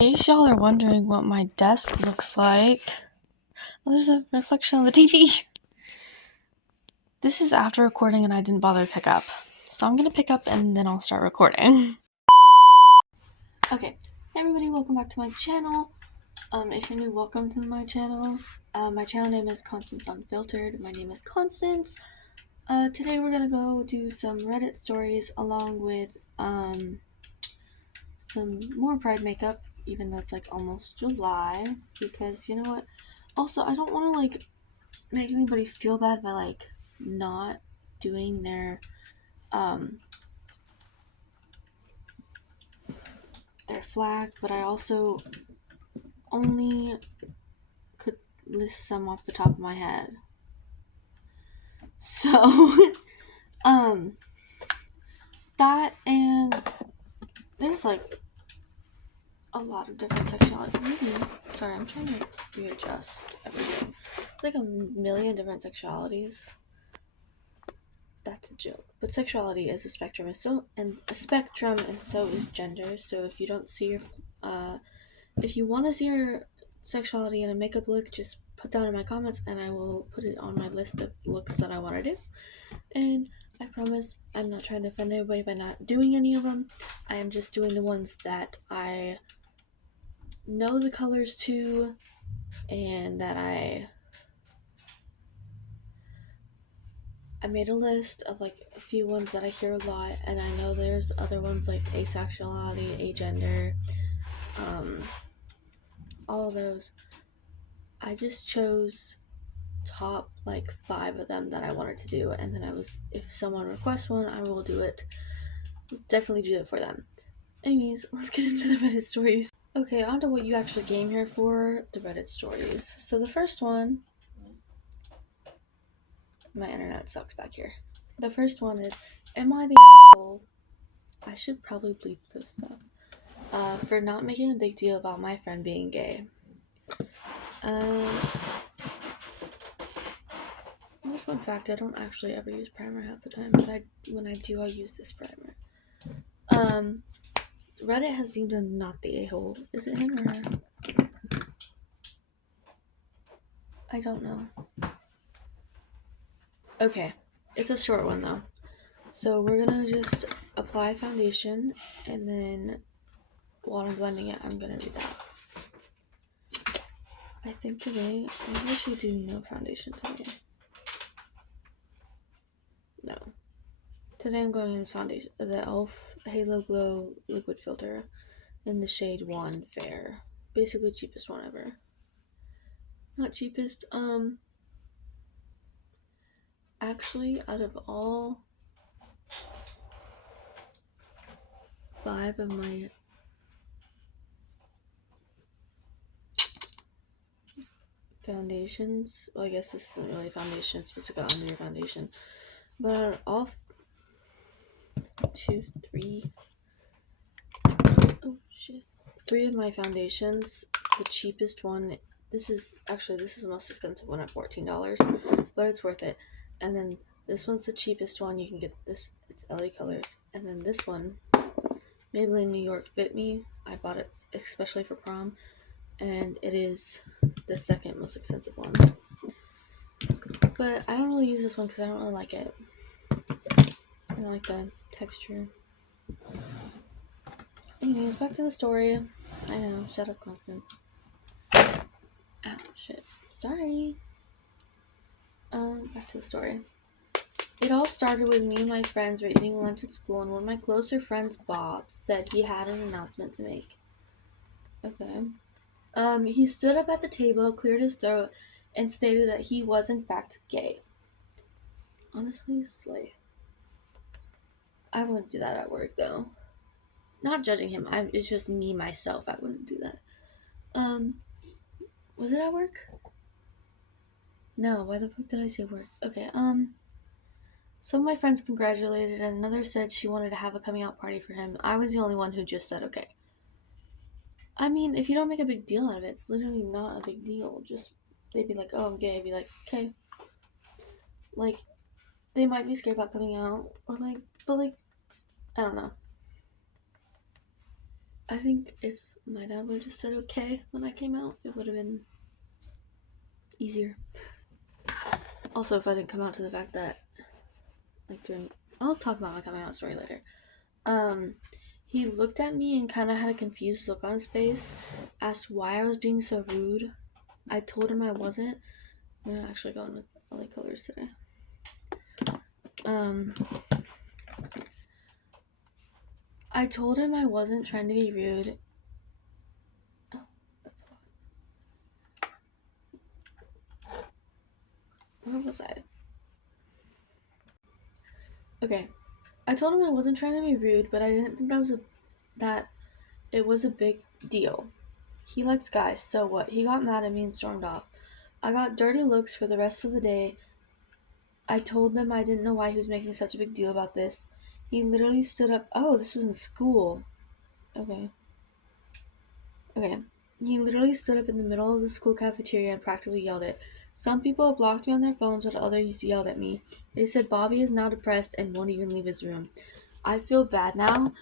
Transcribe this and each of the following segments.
In case y'all are wondering what my desk looks like, there's a reflection on the TV. This is after recording and I didn't bother to pick up. So I'm going to pick up and then I'll start recording. Okay, hey everybody, welcome back to my channel. If you're new, welcome to my channel. My channel name is Constance Unfiltered. My name is Constance. Today we're going to go do some Reddit stories along with some more Pride makeup, even though it's like almost July, because you know what? Also, I don't want to like make anybody feel bad by like not doing their flag, but I also only could list some off the top of my head. So that, and there's like a lot of different sexuality. Sorry, I'm trying to readjust everything. Like a million different sexualities. That's a joke. But sexuality is a spectrum, and so is gender. So if you don't see your, if you want to see your sexuality in a makeup look, just put down in my comments, and I will put it on my list of looks that I want to do. And I promise I'm not trying to offend anybody by not doing any of them. I am just doing the ones that I know the colors to, and that I made a list of like a few ones that I hear a lot, and I know there's other ones like asexuality, agender, all of those. I just chose top like 5 of them that I wanted to do, and then if someone requests one, I will do it. Definitely do it for them. Anyways, let's get into the Reddit stories. Okay, on to what you actually came here for, the Reddit stories. So the first one, my internet sucks back here. The first one is, am I the asshole? I should probably bleep this stuff. For not making a big deal about my friend being gay. Fun fact, I don't actually ever use primer half the time, but when I do, I use this primer. Reddit has deemed him not the a-hole. Is it him or her? I don't know. Okay, it's a short one though. So we're gonna just apply foundation, and then while I'm blending it, I'm gonna read that. I think today, maybe I should do no foundation today. No. Today I'm going in foundation, the e.l.f. Halo Glow Liquid Filter in the shade 1 Fair. Basically cheapest one ever. Not cheapest, actually out of all 5 of my foundations, well I guess this isn't really foundation, it's supposed to go under your foundation, but out of all 3 of my foundations, the cheapest one, this is the most expensive one at $14, but it's worth it. And then this one's the cheapest one. You can get this, it's LA Colors. And then this one, Maybelline New York Fit Me. I bought it especially for prom, and it is the second most expensive one. But I don't really use this one because I don't really like it. I don't like the texture. Anyways, back to the story. I know, shut up, Constance. Ow, shit. Sorry. Back to the story. It all started with me and my friends were eating lunch at school, and one of my closer friends, Bob, said he had an announcement to make. Okay. He stood up at the table, cleared his throat, and stated that he was in fact gay. Honestly, slay. I wouldn't do that at work, though. Not judging him, it's just me, myself, I wouldn't do that. Was it at work? No, why the fuck did I say work? Okay, some of my friends congratulated, and another said she wanted to have a coming out party for him. I was the only one who just said okay. I mean, if you don't make a big deal out of it, it's literally not a big deal. Just, they'd be like, oh, I'm gay. I'd be like, okay. Like, they might be scared about coming out, or like, but like, I don't know. I think if my dad would have just said okay when I came out. It would have been easier. Also, if I didn't come out to the fact that, like, I'll talk about my coming out story later. He looked at me and kind of had a confused look on his face, asked why I was being so rude. I told him I wasn't. I'm gonna actually go in with LA colors today. I told him I wasn't trying to be rude. Oh, that's a lot. Where was I? Okay. I told him I wasn't trying to be rude, but I didn't think that it was a big deal. He likes guys, so what? He got mad at me and stormed off. I got dirty looks for the rest of the day. I told them I didn't know why he was making such a big deal about this. He literally stood up. Oh, this was in school. Okay. He literally stood up in the middle of the school cafeteria and practically yelled it. Some people blocked me on their phones, but others yelled at me. They said Bobby is now depressed and won't even leave his room. I feel bad now,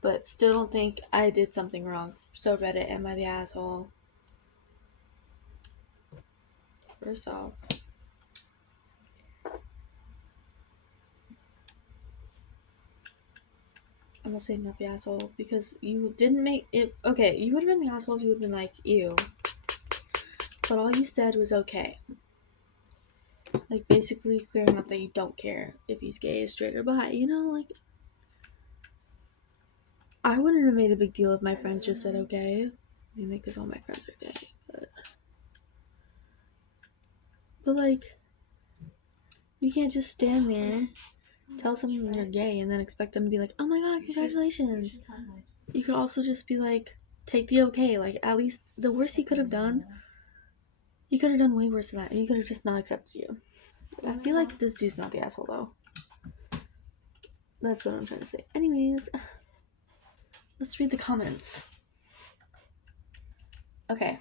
but still don't think I did something wrong. So Reddit, am I the asshole? First off, I'm gonna say not the asshole because you didn't make it. Okay, you would have been the asshole if you would have been like, ew. But all you said was okay. Like, basically clearing up that you don't care if he's gay, straight, or bi. You know, like, I wouldn't have made a big deal if my friends just said okay. I mean, because all my friends are gay. But like, you can't just stand there, tell someone you're gay, and then expect them to be like, oh my god, congratulations. You could also just be like, take the okay. Like, at least the worst he could have done, he could have done way worse than that, and he could have just not accepted you. I feel like this dude's not the asshole, though. That's what I'm trying to say. Anyways, let's read the comments. Okay.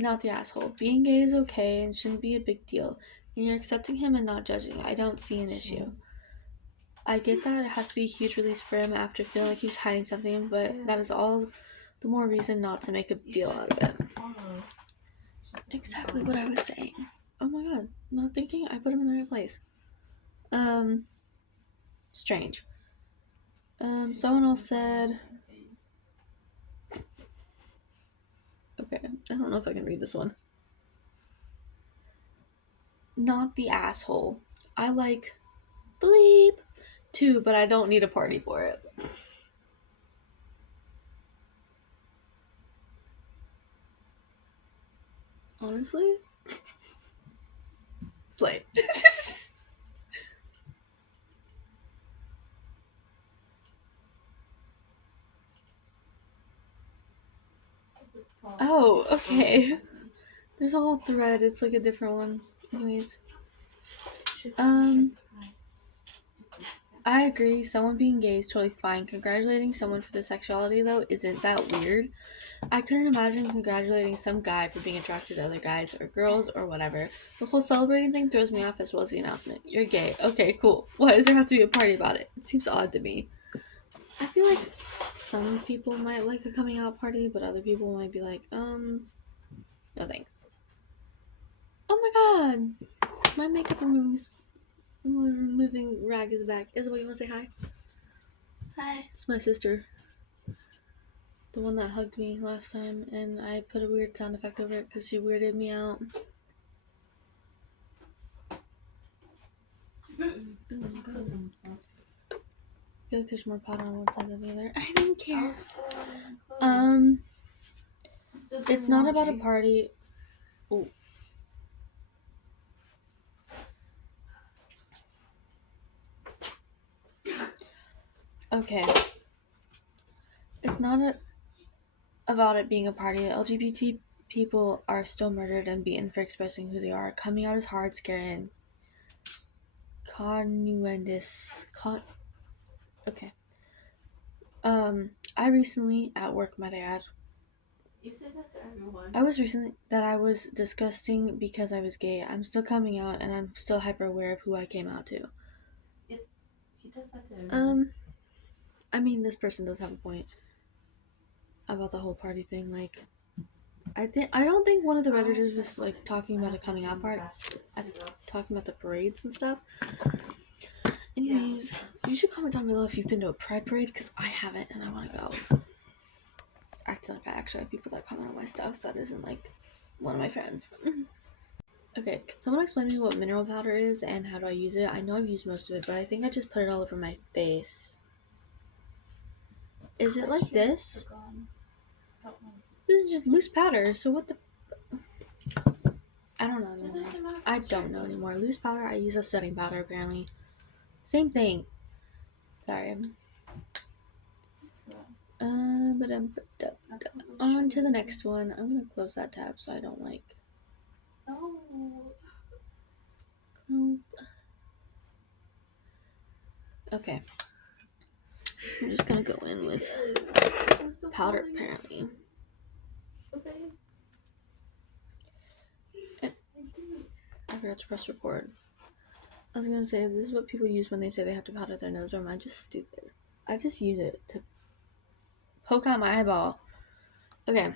Not the asshole. Being gay is okay and shouldn't be a big deal. And you're accepting him and not judging. I don't see an issue. I get that it has to be a huge release for him after feeling like he's hiding something, but that is all the more reason not to make a deal out of it. Exactly what I was saying. Oh my god. Not thinking, I put him in the right place. Strange. Someone else said... Okay, I don't know if I can read this one. Not the asshole. I like bleep too, but I don't need a party for it. Honestly? Slay. Oh, okay. There's a whole thread. It's like a different one. Anyways. I agree. Someone being gay is totally fine. Congratulating someone for their sexuality, though, isn't that weird? I couldn't imagine congratulating some guy for being attracted to other guys or girls or whatever. The whole celebrating thing throws me off, as well as the announcement. You're gay. Okay, cool. Why does there have to be a party about it? It seems odd to me. I feel like some people might like a coming out party, but other people might be like, no thanks. Oh my god! My makeup removing rag is back. Isabel, you want to say hi? Hi. It's my sister. The one that hugged me last time, and I put a weird sound effect over it because she weirded me out. I feel like there's more pot on one side than the other. I didn't care. It's not about a party. Ooh. Okay. It's not about it being a party. LGBT people are still murdered and beaten for expressing who they are. Coming out is hard, scary, and connuendous. Okay. I recently at work met a dad. You said that to everyone. I was disgusting because I was gay. I'm still coming out and I'm still hyper aware of who I came out to. I mean, this person does have a point about the whole party thing. Like, I don't think one of the Redditors was like talking about a coming out part, talking about the parades and stuff. Anyways, you should comment down below if you've been to a pride parade, because I haven't and I want to go. Acting like I actually have people that comment on my stuff that isn't like one of my friends. Okay, can someone explain to me what mineral powder is and how do I use it? I know I've used most of it, but I think I just put it all over my face. Is it like this? This is just loose powder, so what the... I don't know anymore. I don't know anymore. Loose powder, I use a setting powder apparently. Same thing. Sorry. But on to the next one. I'm gonna close that tab so I don't like... Close. Okay. I'm just gonna go in with powder apparently. I forgot to press record. I was gonna say, this is what people use when they say they have to powder their nose, or am I just stupid? I just use it to poke out my eyeball. Okay.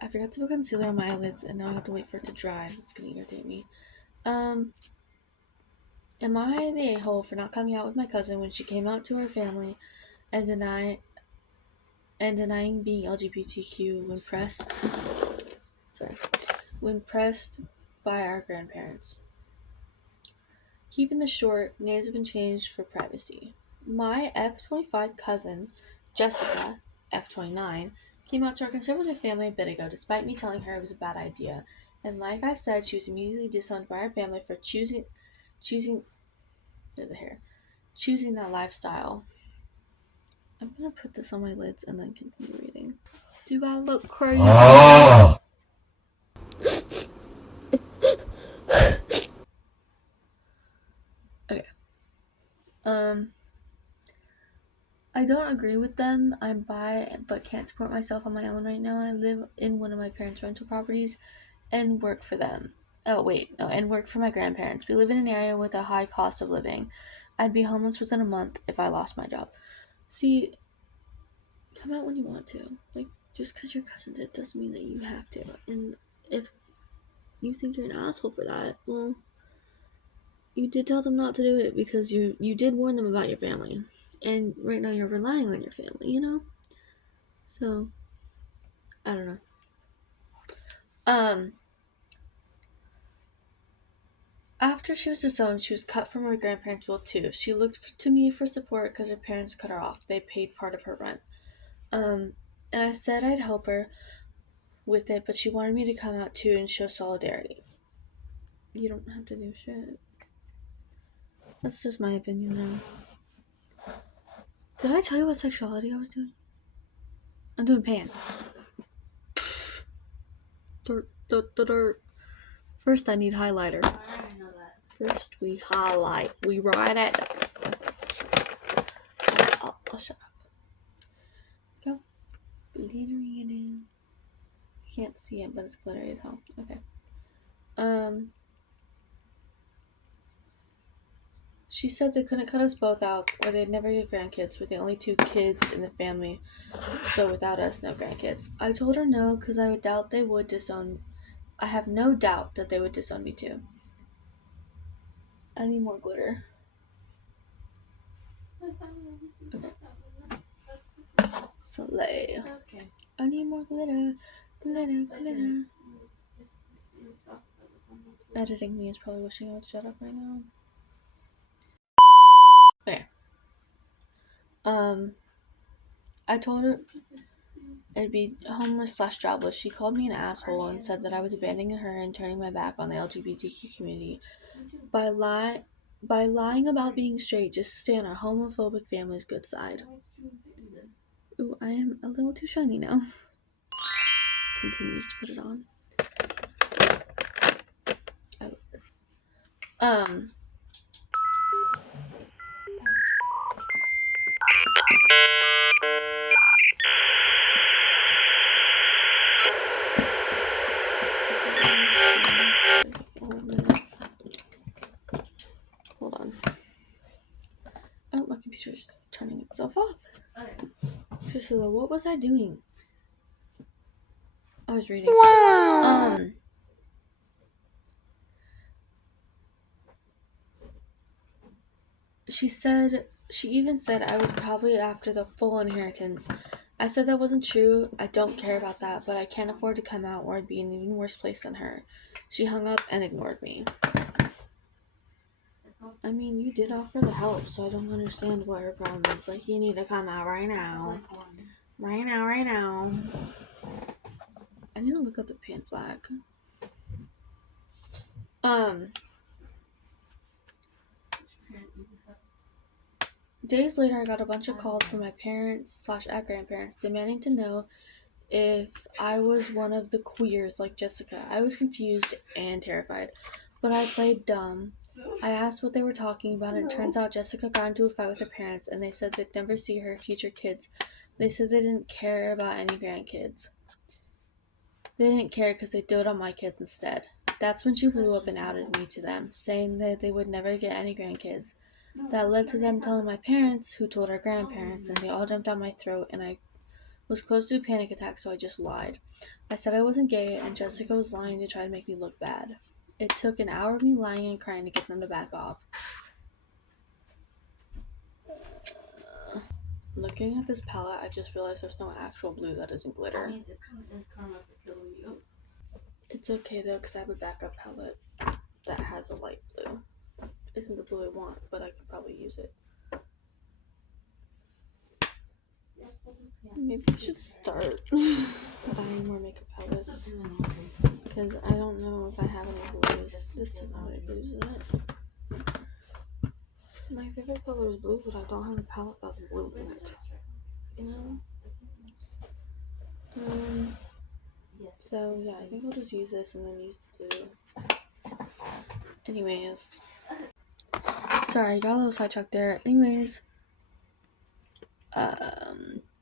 I forgot to put concealer on my eyelids, and now I have to wait for it to dry. It's gonna irritate me. Am I the a-hole for not coming out with my cousin when she came out to her family and denying being LGBTQ when pressed by our grandparents? Keeping this short, names have been changed for privacy. My F25 cousin, Jessica, F29, came out to our conservative family a bit ago despite me telling her it was a bad idea. And like I said, she was immediately disowned by our family for choosing that lifestyle. I'm gonna put this on my lids and then continue reading. Do I look crazy? Okay. I don't agree with them. I'm bi but can't support myself on my own right now. I live in one of my parents' rental properties and work for them. And work for my grandparents. We live in an area with a high cost of living. I'd be homeless within a month if I lost my job. See, come out when you want to. Like, just because your cousin did doesn't mean that you have to. And if you think you're an asshole for that, well, you did tell them not to do it because you did warn them about your family. And right now you're relying on your family, you know? So, I don't know. After she was disowned, she was cut from her grandparents' will too. She looked to me for support because her parents cut her off. They paid part of her rent. And I said I'd help her with it, but she wanted me to come out too and show solidarity. You don't have to do shit. That's just my opinion now. Did I tell you what sexuality I was doing? I'm doing pan. Dirt. First I need highlighter. I already know that. First we highlight. We write it. I'll shut up. Go. Glittery it in. You can't see it, but it's glittery as hell. Okay. She said they couldn't cut us both out, or they'd never get grandkids. We're the only 2 kids in the family, so without us, no grandkids. I told her no, because I doubt they would disown. I have no doubt that they would disown me too. I need more glitter. Okay. Slay. Okay. I need more glitter. Glitter. Editing me is probably wishing I would shut up right now. Okay. I told her I'd be homeless/jobless. She called me an asshole and said that I was abandoning her and turning my back on the LGBTQ community by lying about being straight just to stay on our homophobic family's good side. Ooh, I am a little too shiny now. Continues to put it on. I love this. charger's turning itself off. Just what was I doing? I was reading. Wow. She even said I was probably after the full inheritance. I said that wasn't true. I don't care about that, but I can't afford to come out or I'd be in an even worse place than her. She hung up and ignored me. I mean, you did offer the help, so I don't understand what her problem is. Like, you need to come out right now. Right now. I need to look up the pan flag. Days later, I got a bunch of calls from my parents/grandparents demanding to know if I was one of the queers like Jessica. I was confused and terrified, but I played dumb. I asked what they were talking about, and it turns out Jessica got into a fight with her parents, and they said they'd never see her future kids. They said they didn't care about any grandkids. They didn't care because they doted on my kids instead. That's when she blew up and outed me to them, saying that they would never get any grandkids. That led to them telling my parents, who told our grandparents, and they all jumped down my throat, and I was close to a panic attack, so I just lied. I said I wasn't gay, and Jessica was lying to try to make me look bad. It took an hour of me lying and crying to get them to back off. Looking at this palette, I just realized there's no actual blue that isn't glitter. It's okay though, because I have a backup palette that has a light blue. Isn't the blue I want, but I could probably use it. Maybe I should start buying more makeup palettes, because I don't know if I have any blues. This doesn't have any blues in it. My favorite color is blue, but I don't have a palette that's blue in it. You know? So yeah, I think I'll just use this and then use the blue. Anyways. Sorry, I got a little sidetracked there. Anyways.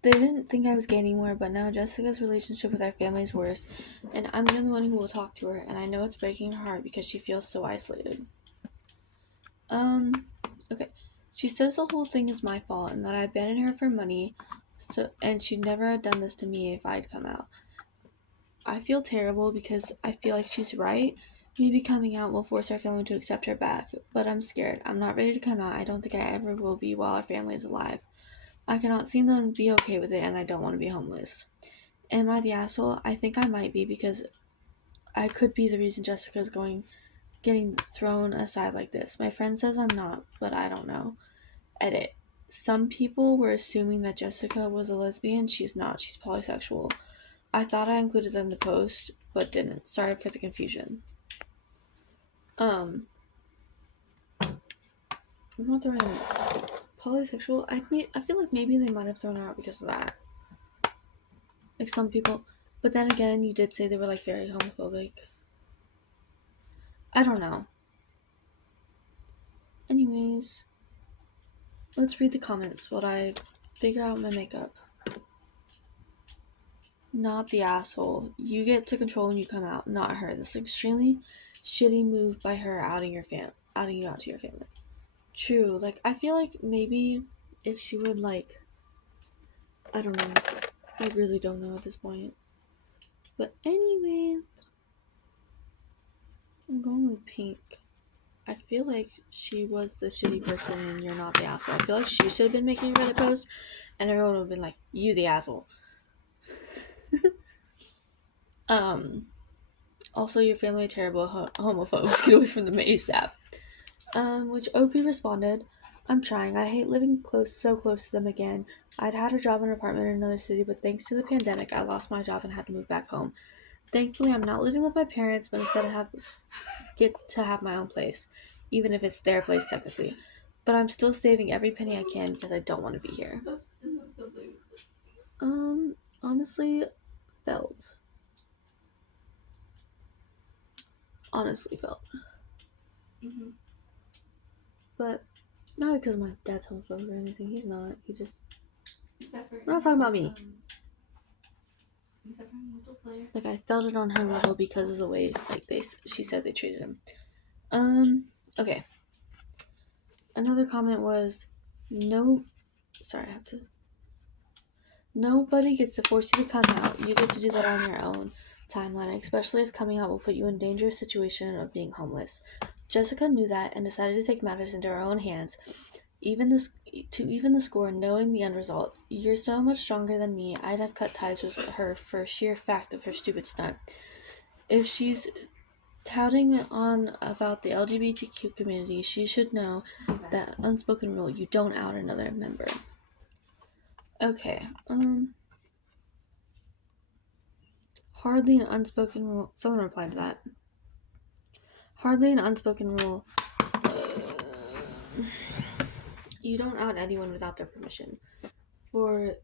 They didn't think I was gay anymore, but now Jessica's relationship with our family is worse, and I'm the only one who will talk to her, and I know it's breaking her heart because she feels so isolated. Okay. She says the whole thing is my fault, and that I abandoned her for money, and she'd never have done this to me if I'd come out. I feel terrible because I feel like she's right. Maybe coming out will force our family to accept her back, but I'm scared. I'm not ready to come out. I don't think I ever will be while our family is alive. I cannot see them be okay with it, and I don't want to be homeless. Am I the asshole? I think I might be, because I could be the reason Jessica's getting thrown aside like this. My friend says I'm not, but I don't know. Edit. Some people were assuming that Jessica was a lesbian. She's not. She's polysexual. I thought I included them in the post, but didn't. Sorry for the confusion. I'm not throwing polysexual. I feel like maybe they might have thrown her out because of that. Like some people, but then again, you did say they were like very homophobic. I don't know. Anyways, let's read the comments while I figure out my makeup. Not the asshole. You get to control when you come out, not her. This is an extremely shitty move by her outing you out to your family. True. Like, I feel like maybe if she would, like, I don't know. I really don't know at this point. But anyways, I'm going with pink. I feel like she was the shitty person and you're not the asshole. I feel like she should have been making a Reddit post and everyone would have been like, you the asshole. Also, your family are terrible homophobes. Get away from them ASAP. Which OP responded, I'm trying. I hate living so close to them again. I'd had a job in an apartment in another city, but thanks to the pandemic, I lost my job and had to move back home. Thankfully, I'm not living with my parents, but instead get to have my own place, even if it's their place technically. But I'm still saving every penny I can because I don't want to be here. Honestly, felt. Mm-hmm. But not because my dad's homophobic or anything. He's not. He just. We're not talking about me. Like, I felt it on her level because of the way, like, she said they treated him. Okay. Another comment was, no Sorry, I have to. Nobody gets to force you to come out. You get to do that on your own timeline, especially if coming out will put you in a dangerous situation of being homeless. Jessica knew that and decided to take matters into her own hands, even the score, knowing the end result. You're so much stronger than me. I'd have cut ties with her for sheer fact of her stupid stunt. If she's touting on about the LGBTQ community, she should know that unspoken rule: you don't out another member. Okay, hardly an unspoken rule. Someone replied to that. Hardly an unspoken rule. You don't out anyone without their permission. For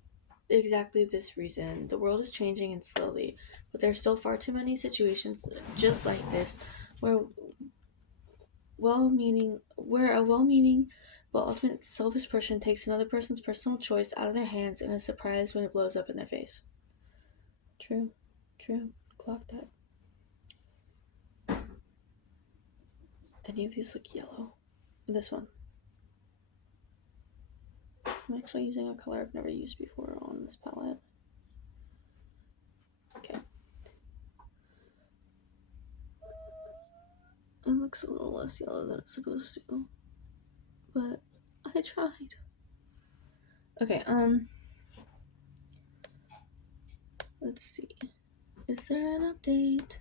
exactly this reason, the world is changing and slowly, but there are still far too many situations just like this where a well-meaning but ultimately selfish person takes another person's personal choice out of their hands and is surprised when it blows up in their face. True. Clock that. Any of these look yellow? This one. I'm actually using a color I've never used before on this palette. Okay. It looks a little less yellow than it's supposed to, but I tried. Okay, let's see. Is there an update?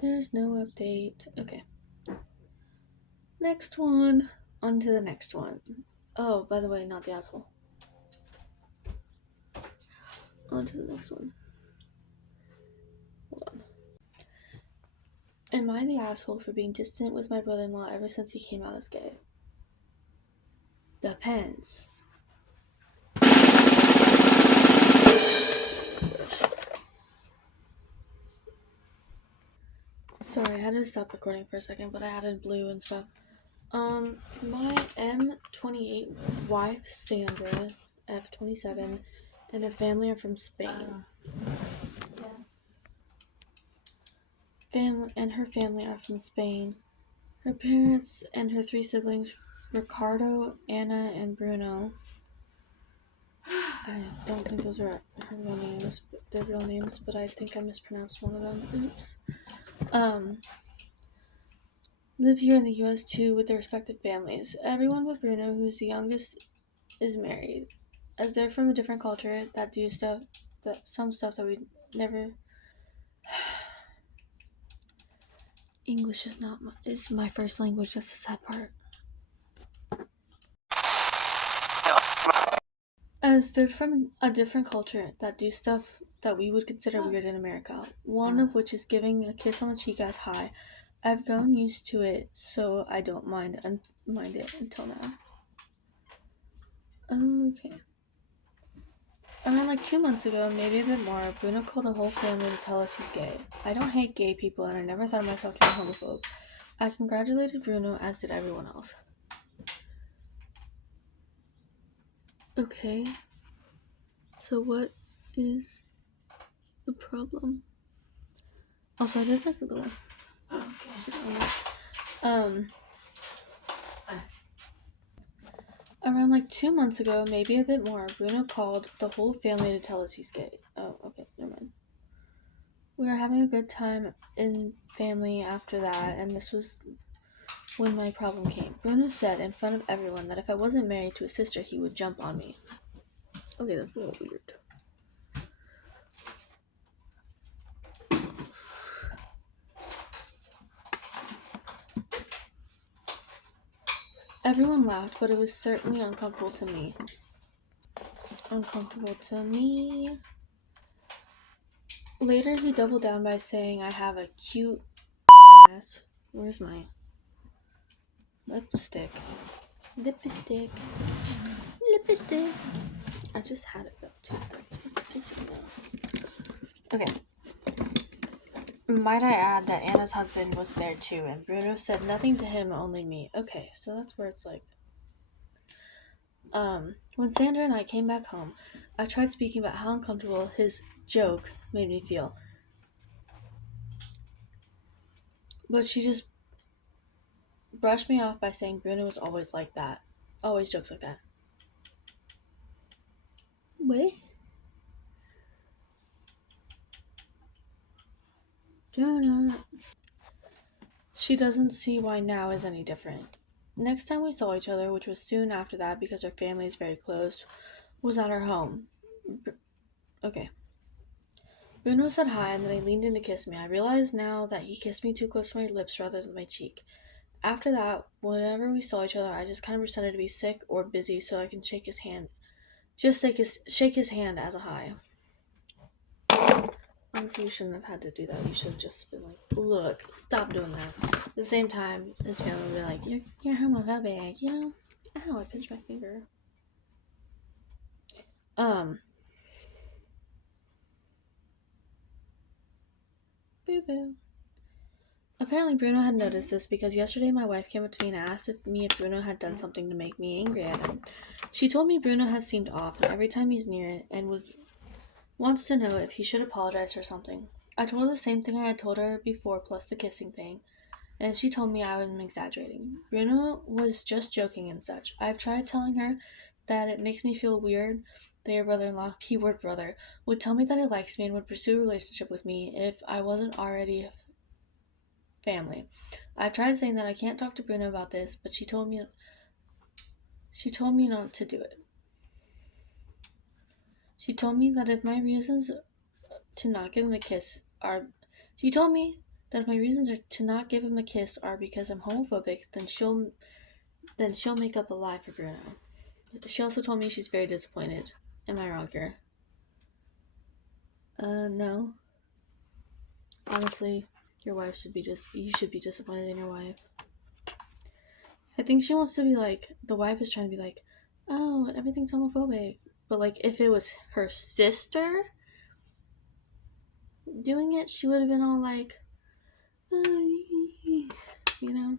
There's no update. Okay. Next one. On to the next one. Oh, by the way, not the asshole. On to the next one. Hold on. Am I the asshole for being distant with my brother-in-law ever since he came out as gay? Depends. Sorry, I had to stop recording for a second, but I added blue and stuff. My M28 wife, Sandra, F27, and her family are from Spain. Her family are from Spain. Her parents and her 3 siblings, Ricardo, Anna, and Bruno. I don't think those are her real names, their real names, but I think I mispronounced one of them. Oops. Live here in the US too with their respective families. Everyone but Bruno, who's the youngest, is married. As they're from a different culture that do some stuff that we never. English is my first language. That's the sad part. As they're from a different culture that do stuff that we would consider weird in America. One of which is giving a kiss on the cheek as hi. I've grown used to it, so I don't mind it until now. Okay. Around like 2 months ago, maybe a bit more, Bruno called the whole family to tell us he's gay. I don't hate gay people, and I never thought of myself to be homophobe. I congratulated Bruno, as did everyone else. Okay. So what is the problem? Also, I did like the little... Around like 2 months ago, maybe a bit more, Bruno called the whole family to tell us he's gay. Oh, okay, never mind. We were having a good time in family after that, and this was when my problem came. Bruno said in front of everyone that if I wasn't married to his sister, he would jump on me. Okay, that's a little weird. Everyone laughed, but it was certainly uncomfortable to me. Later, he doubled down by saying I have a cute ass. Where's my lipstick? I just had it though, too. That's what's pissing me off. Okay. Might I add that Anna's husband was there too, and Bruno said nothing to him, only me. Okay, so that's where it's like... When Sandra and I came back home, I tried speaking about how uncomfortable his joke made me feel. But she just brushed me off by saying Bruno was always like that. Always jokes like that. What? Jonah. She doesn't see why now is any different. Next time we saw each other, which was soon after that because our family is very close, was at our home. Okay. Bruno said hi and then he leaned in to kiss me. I realize now that he kissed me too close to my lips rather than my cheek. After that, whenever we saw each other, I just kind of pretended to be sick or busy so I can shake his hand. Just shake his hand as a hi. Honestly, you shouldn't have had to do that. You should have just been like, look, stop doing that. At the same time, his family would be like, you're homophobic, you know? Ow, I pinched my finger. Boo-boo. Apparently Bruno had noticed this because yesterday my wife came up to me and asked if Bruno had done something to make me angry at him. She told me Bruno has seemed off every time he's near it and wants to know if he should apologize for something. I told her the same thing I had told her before plus the kissing thing, and she told me I was exaggerating. Bruno was just joking and such. I've tried telling her that it makes me feel weird that your brother-in-law, keyword brother, would tell me that he likes me and would pursue a relationship with me if I wasn't already family. I've tried saying that I can't talk to Bruno about this, but she told me not to do it. She told me that if my reasons to not give him a kiss are because I'm homophobic, then she'll make up a lie for Bruno. She also told me she's very disappointed. Am I wrong here? No. Honestly, you should be disappointed in your wife. I think she wants to be like, the wife is trying to be like, oh, everything's homophobic. But like, if it was her sister doing it, she would have been all like, you know?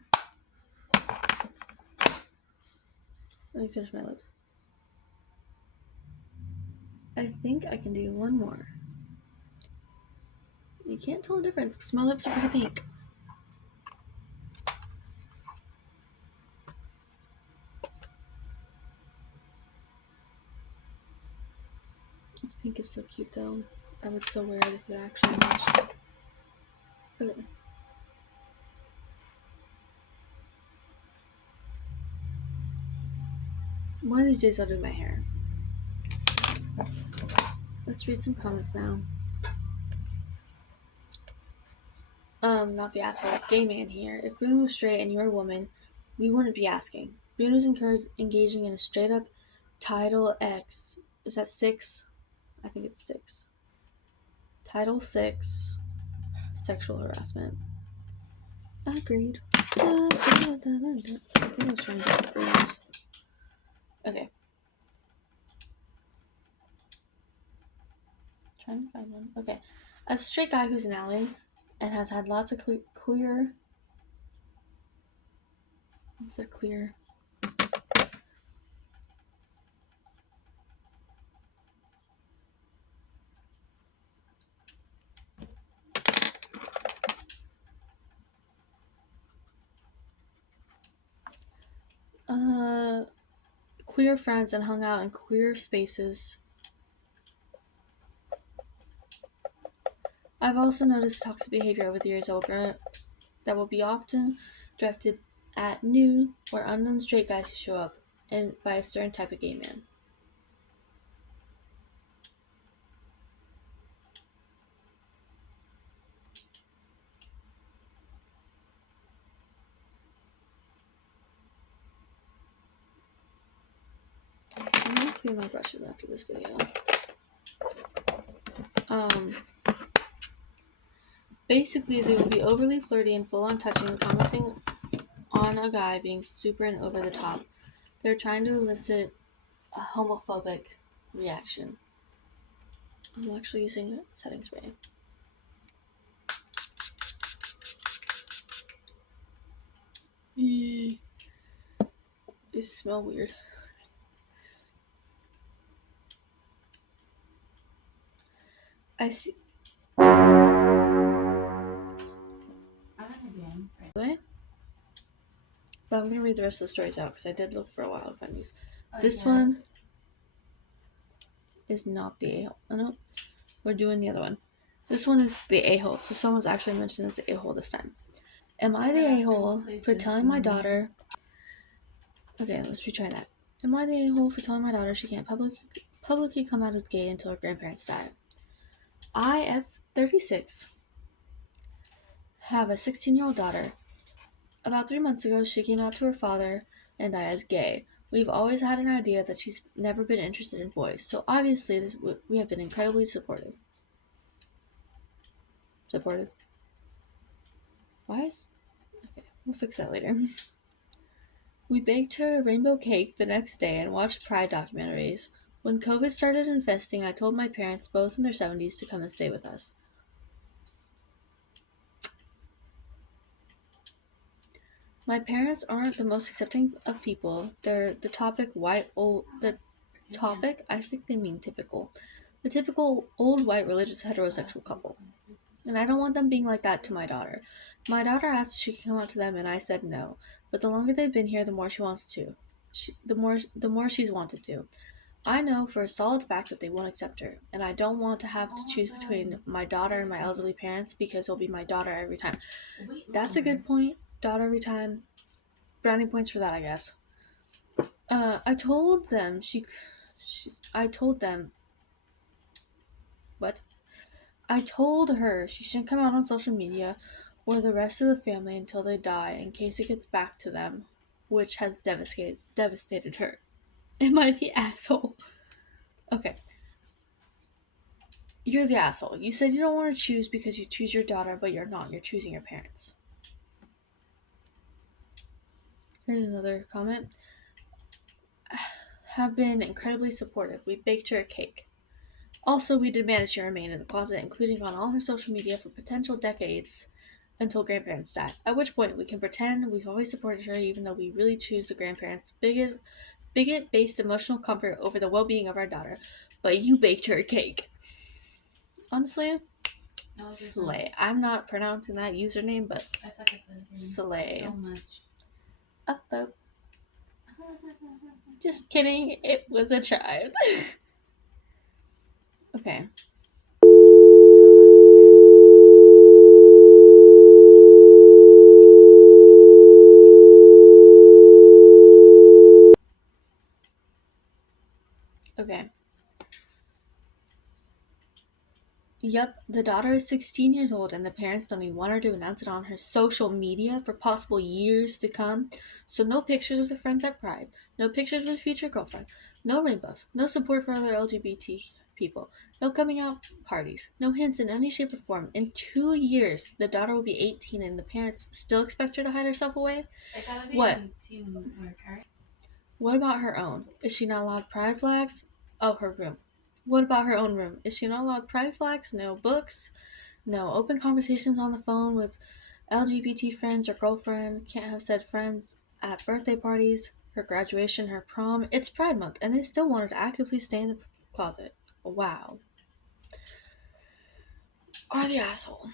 Let me finish my lips. I think I can do one more. You can't tell the difference because my lips are pretty pink. This pink is so cute though. I would so wear it if it actually matched. Okay. One of these days I'll do my hair. Let's read some comments now. Not the asshole. Gay man here. If Bruno was straight and you were a woman, we wouldn't be asking. Bruno's engaging in a straight up Title X. Is that 6? I think it's 6. Title 6. Sexual harassment. Agreed. I think I was trying to freeze. Okay. Trying to find one. Okay. As a straight guy who's an ally and has had lots of queer. What's it clear? Queer friends and hung out in queer spaces. I've also noticed toxic behavior over the years that will be often directed at new or unknown straight guys who show up and by a certain type of gay man. I'm gonna clean my brushes after this video. Basically, they will be overly flirty and full on touching, commenting on a guy being super and over the top. They're trying to elicit a homophobic reaction. I'm actually using a setting spray. They smell weird. I see. What? But I'm gonna read the rest of the stories out because I did look for a while to find these. This one. is not the a-hole. Oh, no, we're doing the other one. This one is the a-hole. So someone's actually mentioned as the a-hole this time. Am I the a-hole for telling my daughter... Okay, let's retry that. Am I the a-hole for telling my daughter she can't publicly come out as gay until her grandparents die? I, at 36, have a 16-year-old daughter. About 3 months ago, she came out to her father and I as gay. We've always had an idea that she's never been interested in boys, so obviously we have been incredibly supportive. Supportive? Wise? Okay, we'll fix that later. We baked her a rainbow cake the next day and watched Pride documentaries. When COVID started infesting, I told my parents, both in their 70s, to come and stay with us. My parents aren't the most accepting of people. They're the topic, I think they mean typical. The typical old white religious heterosexual couple. And I don't want them being like that to my daughter. My daughter asked if she could come out to them and I said no. But the longer they've been here, the more she wants to. The more she's wanted to. I know for a solid fact that they won't accept her, and I don't want to have to choose between my daughter and my elderly parents because it'll be my daughter every time. That's a good point. Daughter every time. Brownie points for that, I guess. I told them what? I told her she shouldn't come out on social media or the rest of the family until they die in case it gets back to them, which has devastated her. Am I the asshole? Okay. You're the asshole. You said you don't want to choose because you choose your daughter, but you're not. You're choosing your parents. Here's another comment. Have been incredibly supportive. We baked her a cake. Also, we did manage to remain in the closet, including on all her social media for potential decades until grandparents die. At which point, we can pretend we've always supported her, even though we really choose the grandparents' bigot-based emotional comfort over the well-being of our daughter. But you baked her a cake. Honestly, slay. I'm not pronouncing that username, but slay. So much. Up. Just kidding. It was a child. Okay. Okay. Yep, the daughter is 16 years old and the parents don't even want her to announce it on her social media for possible years to come. So no pictures with her friends at Pride, no pictures with future girlfriend, no rainbows, no support for other LGBT people, no coming out parties, no hints in any shape or form. In 2 years, the daughter will be 18 and the parents still expect her to hide herself away? What? What about her own? Is she not allowed pride flags? Oh, her room. What about her own room? Is she not allowed pride flags? No books? No open conversations on the phone with LGBT friends or girlfriend? Can't have said friends at birthday parties? Her graduation, her prom? It's Pride Month, and they still want her to actively stay in the closet. Wow. Are the asshole.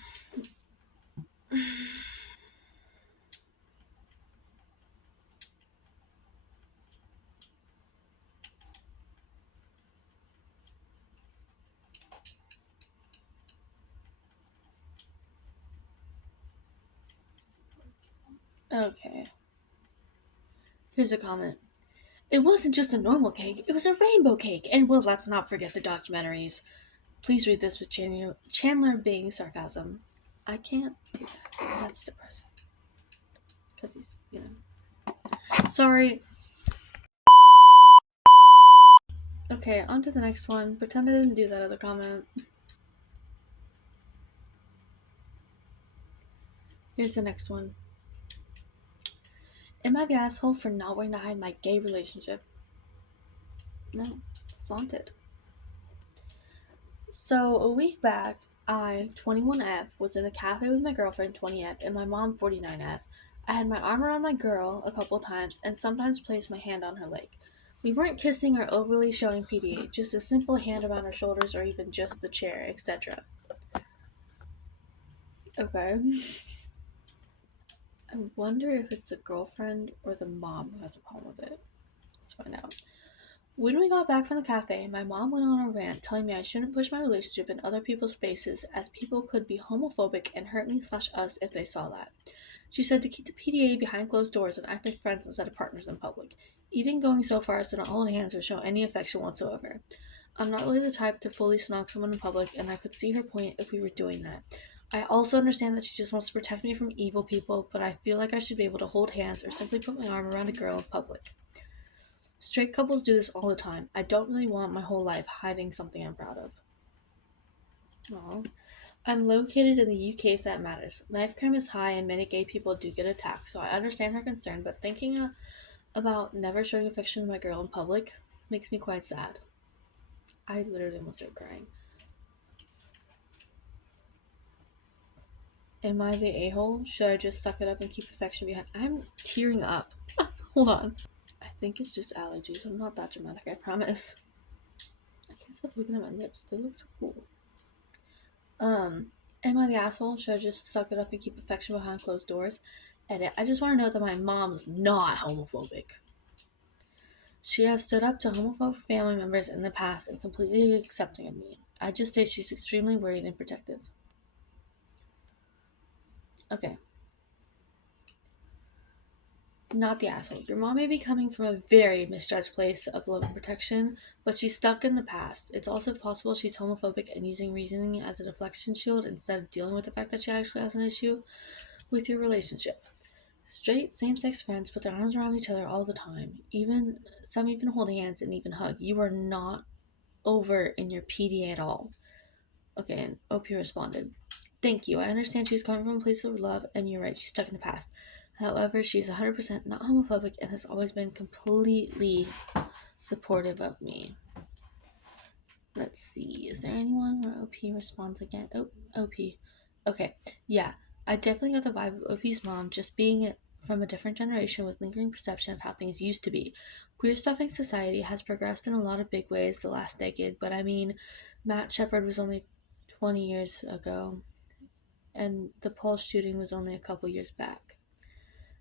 Okay. Here's a comment. It wasn't just a normal cake, it was a rainbow cake. And well, let's not forget the documentaries. Please read this with Chandler being sarcasm. I can't do that. That's depressing. Because he's, Sorry. Okay, on to the next one. Pretend I didn't do that other comment. Here's the next one. Am I the asshole for not wanting to hide my gay relationship? No. Flaunt it. So, a week back, I, 21F, was in a cafe with my girlfriend, 20F, and my mom, 49F. I had my arm around my girl a couple times and sometimes placed my hand on her leg. We weren't kissing or overly showing PDA, just a simple hand around her shoulders or even just the chair, etc. Okay. I wonder if it's the girlfriend or the mom who has a problem with it. Let's find out. When we got back from the cafe, my mom went on a rant telling me I shouldn't push my relationship in other people's faces as people could be homophobic and hurt me/us if they saw that. She said to keep the PDA behind closed doors and act like friends instead of partners in public, even going so far as to not hold hands or show any affection whatsoever. I'm not really the type to fully snog someone in public, and I could see her point if we were doing that. I also understand that she just wants to protect me from evil people, but I feel like I should be able to hold hands or simply put my arm around a girl in public. Straight couples do this all the time. I don't really want my whole life hiding something I'm proud of. Aww. I'm located in the UK if that matters. Knife crime is high and many gay people do get attacked, so I understand her concern, but thinking about never showing affection to my girl in public makes me quite sad. I literally almost started crying. Am I the a-hole? Should I just suck it up and keep affection behind? I'm tearing up. Hold on. I think it's just allergies. I'm not that dramatic, I promise. I can't stop looking at my lips. They look so cool. Am I the asshole? Should I just suck it up and keep affection behind closed doors? Edit. I just want to note that my mom is not homophobic. She has stood up to homophobic family members in the past and completely accepting of me. I just say she's extremely worried and protective. Okay. Not the asshole. Your mom may be coming from a very misjudged place of love and protection, but she's stuck in the past. It's also possible she's homophobic and using reasoning as a deflection shield instead of dealing with the fact that she actually has an issue with your relationship. Straight same-sex friends put their arms around each other all the time. Some even hold hands and even hug. You are not over in your PD at all. Okay, and OP responded, "Thank you. I understand she's coming from a place of love, and you're right, she's stuck in the past. However, she's 100% not homophobic and has always been completely supportive of me." Let's see. Is there anyone where OP responds again? Oh, OP. Okay, yeah. I definitely got the vibe of OP's mom just being it from a different generation with lingering perception of how things used to be. Queer stuff in society has progressed in a lot of big ways the last decade, but I mean, Matt Shepard was only 20 years ago, and the Pulse shooting was only a couple years back.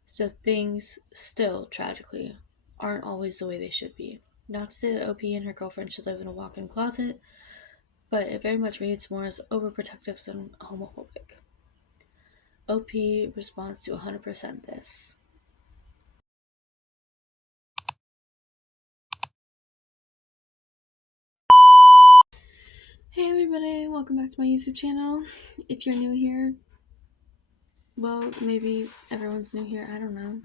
So things still, tragically, aren't always the way they should be. Not to say that OP and her girlfriend should live in a walk-in closet, but it very much reads more as overprotective than homophobic. OP responds to 100% this. Hey everybody, welcome back to my YouTube channel. If you're new here, well, maybe everyone's new here, I don't know.